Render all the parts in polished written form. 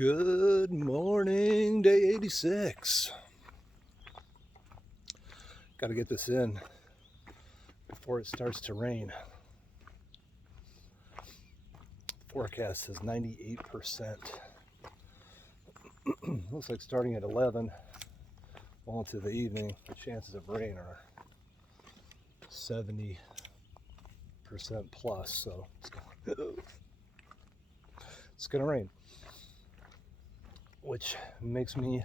Good morning, day 86. Got to get this in before it starts to rain. Forecast says 98%. Looks like starting at 11 well into the evening, the chances of rain are 70% plus, so it's gonna rain, which makes me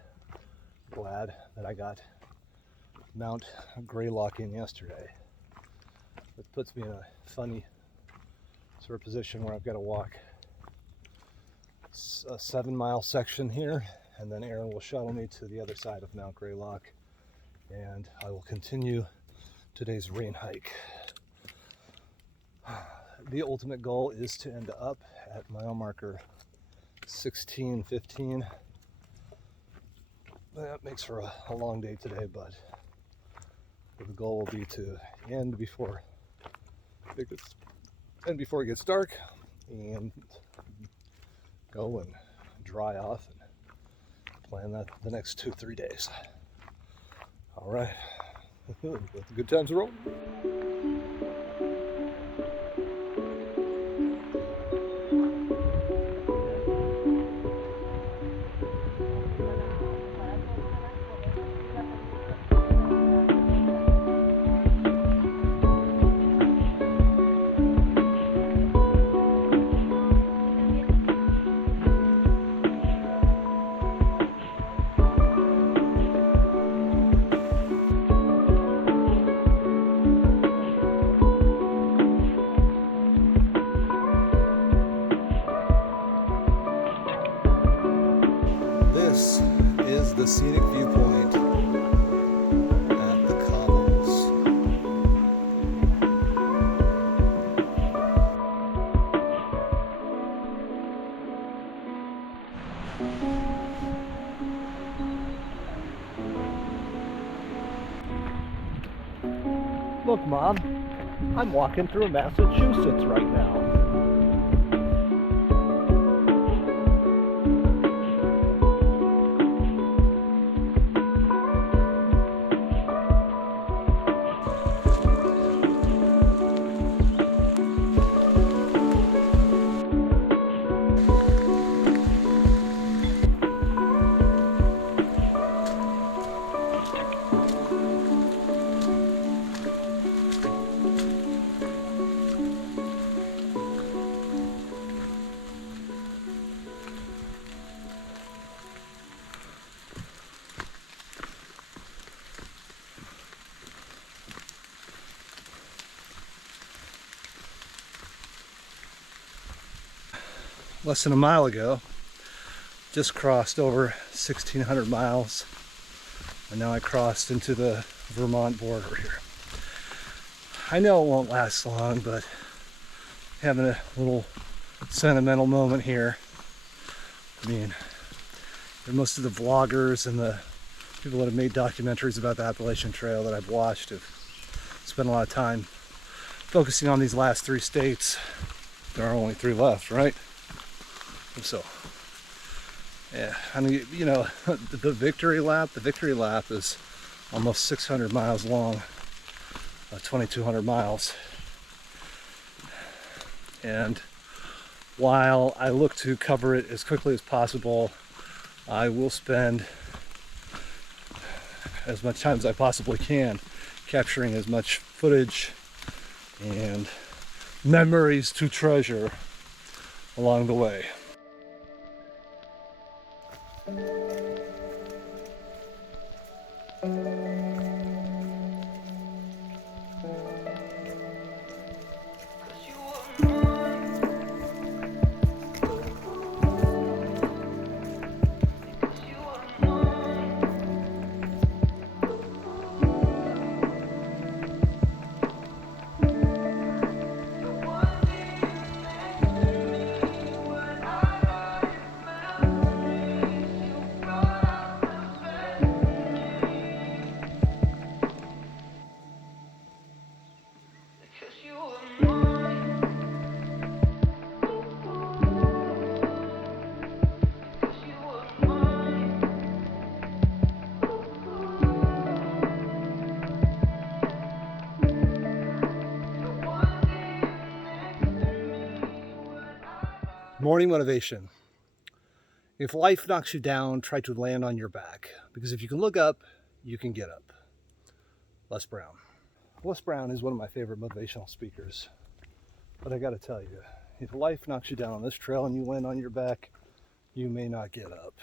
glad that I got Mount Greylock in yesterday. It puts me in a funny sort of position where I've got to walk a 7-mile section here, and then Aaron will shuttle me to the other side of Mount Greylock, and I will continue today's rain hike. The ultimate goal is to end up at mile marker 1615. That makes for a long day today, but the goal will be to end before it gets dark and go and dry off and plan that the next 2-3 days. All right, let the good times roll. This is the scenic viewpoint at the Cobbles. Look, Mom, I'm walking through Massachusetts right now. Less than a mile ago, just crossed over 1,600 miles, and now I crossed into the Vermont border here. I know it won't last long, but having a little sentimental moment here. I mean, most of the vloggers and the people that have made documentaries about the Appalachian Trail that I've watched have spent a lot of time focusing on these last 3 states. There are only 3 left, right? So, yeah, I mean, you know, the victory lap is almost 600 miles long, 2,200 miles. And while I look to cover it as quickly as possible, I will spend as much time as I possibly can capturing as much footage and memories to treasure along the way. Morning motivation. If life knocks you down, try to land on your back. Because if you can look up, you can get up. Les Brown. Les Brown is one of my favorite motivational speakers. But I gotta tell you, if life knocks you down on this trail and you land on your back, you may not get up.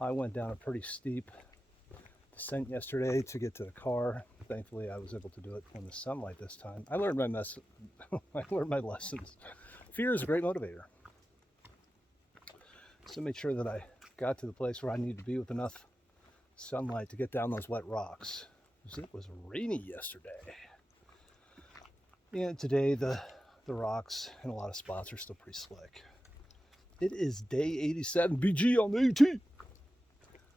I went down a pretty steep descent yesterday to get to the car. Thankfully, I was able to do it in the sunlight this time. I learned my lessons. Fear is a great motivator. So I made sure that I got to the place where I needed to be with enough sunlight to get down those wet rocks. It was rainy yesterday. And today the rocks in a lot of spots are still pretty slick. It is day 87 BG on the AT.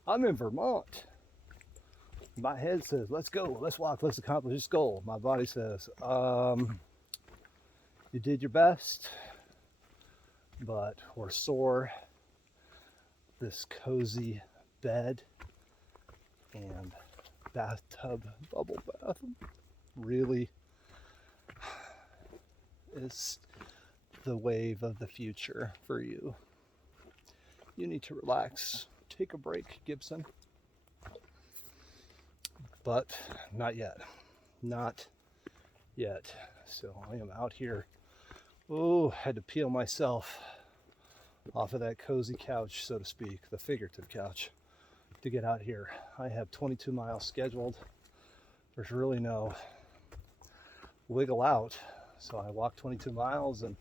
I'm in Vermont. My head says, let's go, let's walk, let's accomplish this goal. My body says, you did your best, but we're sore. This cozy bed and bathtub bubble bath really is the wave of the future for you. You need to relax. Take a break, Gibson. But not yet. Not yet. So I am out here. Oh, had to peel myself off of that cozy couch, so to speak, the figurative couch, to get out here. I have 22 miles scheduled. There's really no wiggle out. So I walk 22 miles, and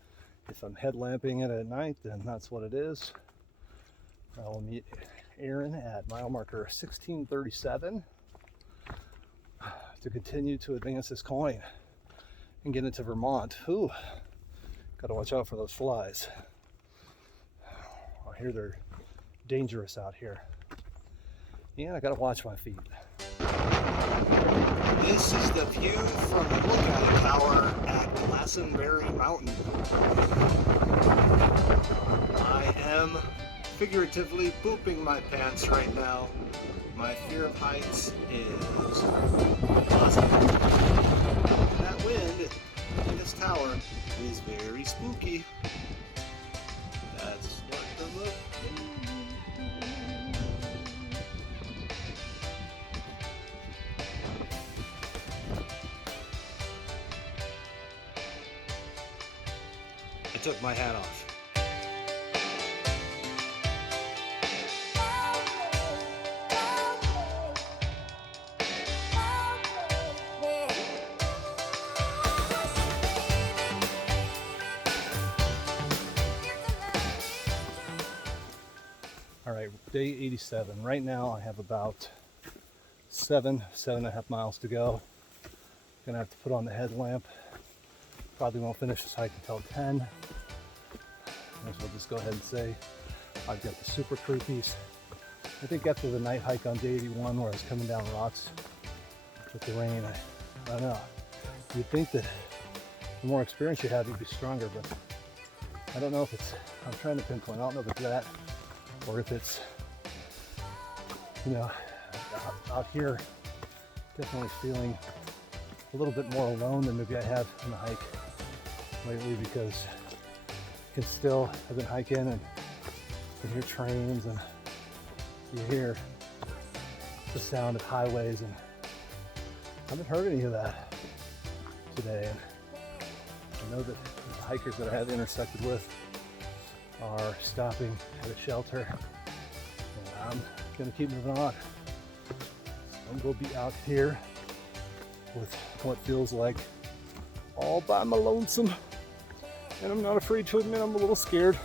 if I'm headlamping it at night, then that's what it is. I will meet Aaron at mile marker 1637 to continue to advance this coin and get into Vermont. Ooh, gotta watch out for those flies. I hear they're dangerous out here. And I gotta watch my feet. This is the view from the lookout tower at Glastonbury Mountain. I am figuratively pooping my pants right now. My fear of heights is awesome. That wind in this tower is very spooky. That's what the look. I took my hat off. All right, day 87. Right now I have about 7.5 miles to go. Gonna have to put on the headlamp. Probably won't finish this hike until 10. Might as well just go ahead and say I've got the super creepies. I think after the night hike on day 81 where I was coming down rocks with the rain, I don't know. You'd think that the more experience you have, you'd be stronger, but I don't know if it's, I'm trying to pinpoint, I don't know if it's that, or if it's, you know, out here, definitely feeling a little bit more alone than maybe I have in the hike lately, because you can still, I've been hiking and you hear trains and you hear the sound of highways, and I haven't heard any of that today. And I know that the hikers that I have intersected with are stopping at a shelter, and I'm gonna keep moving on. So I'm gonna be out here with what feels like all by my lonesome, and I'm not afraid to admit I'm a little scared.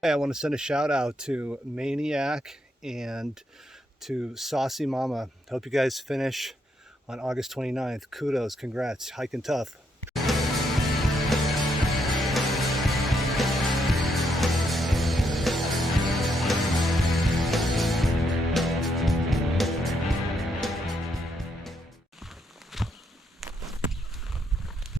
I want to send a shout out to Maniac and to Saucy Mama. Hope you guys finish on August 29th. Kudos, congrats, hiking tough.